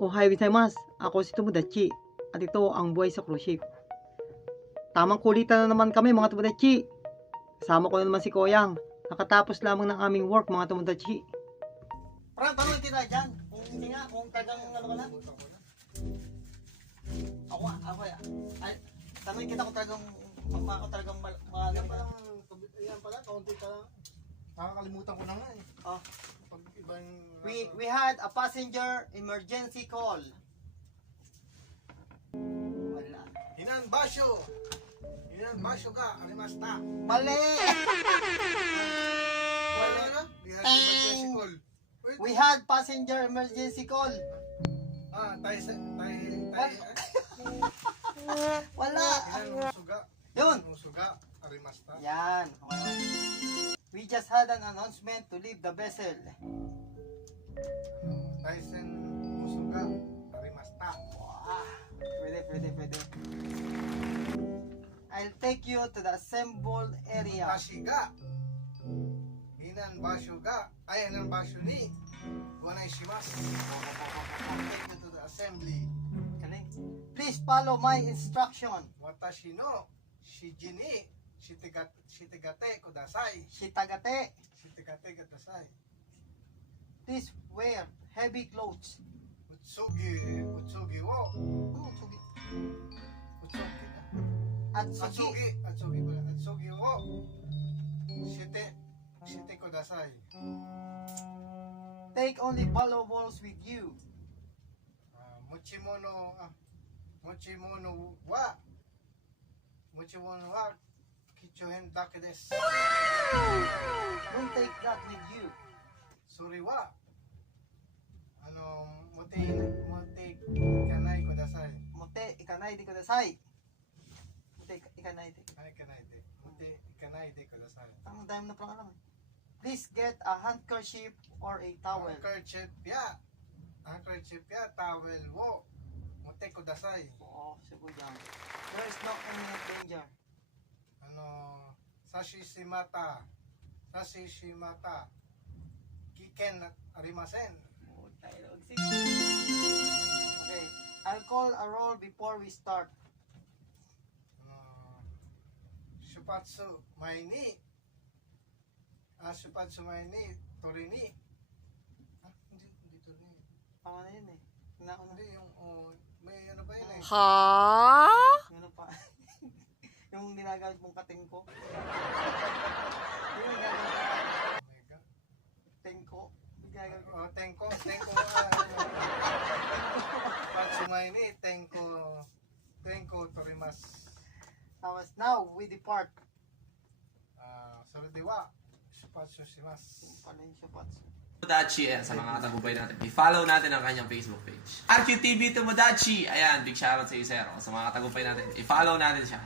Ohay gozaimasu. Ako si Tomodachi. At ito ang buhay sa cruise ship. Tamang kulitan na naman kami mga Tomodachi. Kasama ko na naman si Koyang. Nakatapos lamang ng aming work mga Tomodachi. Parang tanong kita dyan. Kung hindi nga, kung tagang ano ka na. Ako ay, tanong kita kung talagang Yan pa lang, yan pala, kaunti pa lang. Nakakalimutan ko na nga eh. Oh. Pag ibang... We had a passenger emergency call. Wala. Hinan Basyo! Hinan Basyo ka, alimasta. Mali! Wala na? We had emergency call. Wait. We had passenger emergency call. Wala. Hinan Musuga. Yun. Musuga, alimasta. Yan. Okay. We just had an announcement to leave the vessel. Tyson Musuga, alimasta. Wow. Pwede. I'll take you to the assembled area. Tashiga. Hinan Basyo ga. Ay, hinan Basyo ni. Wanay shimasu. Take you to the assembly. Galing. Please follow my instruction. Watashi no shiji ni shitegate kudasai. Shitagate. Shitegate kudasai. Please wear heavy clothes. Utsugi wo. Utsugi. Utsugi. Atsugi. Atsugi pala. Atsugi wo. Shite kudasai. Take only valuables with you. Mochimono wa kichohen dake desu. Don't take that with you. Suri wa mote ikanai kudasai. Mote ikanai de kudasai. Mote ikanai de. Mote ikanai de kudasai. Ang dami na pang alam. Please get a handkerchief or a towel. Handkerchief ya towel wo mote kudasai. Oo, sigo dyan. There is no imminent danger. Sashishimata kiken arimasen. Okay, I'll call a roll before we start. Shupatsu mai ni tori ni. Hindi tori ni. Tama na yun eh. Tingnan ko na. Hindi yung may ano ba yun eh. Ano pa? Yung ginagamit mong kating ko. Yung ginagamit Omega. ko. Ginagamit ko. Tenko. Shupatsu mai ni tenko torimasu. Tapos now, we depart. Sorodiwa. Shupatsu shimasu. Paano yung shopots? Tomodachi, ayan, sa mga tagumpay natin. I-follow natin ang kanyang Facebook page. RQTV Tomodachi, ayan, big shoutout sa iyo, sir. Sa mga tagumpay natin, i-follow natin siya.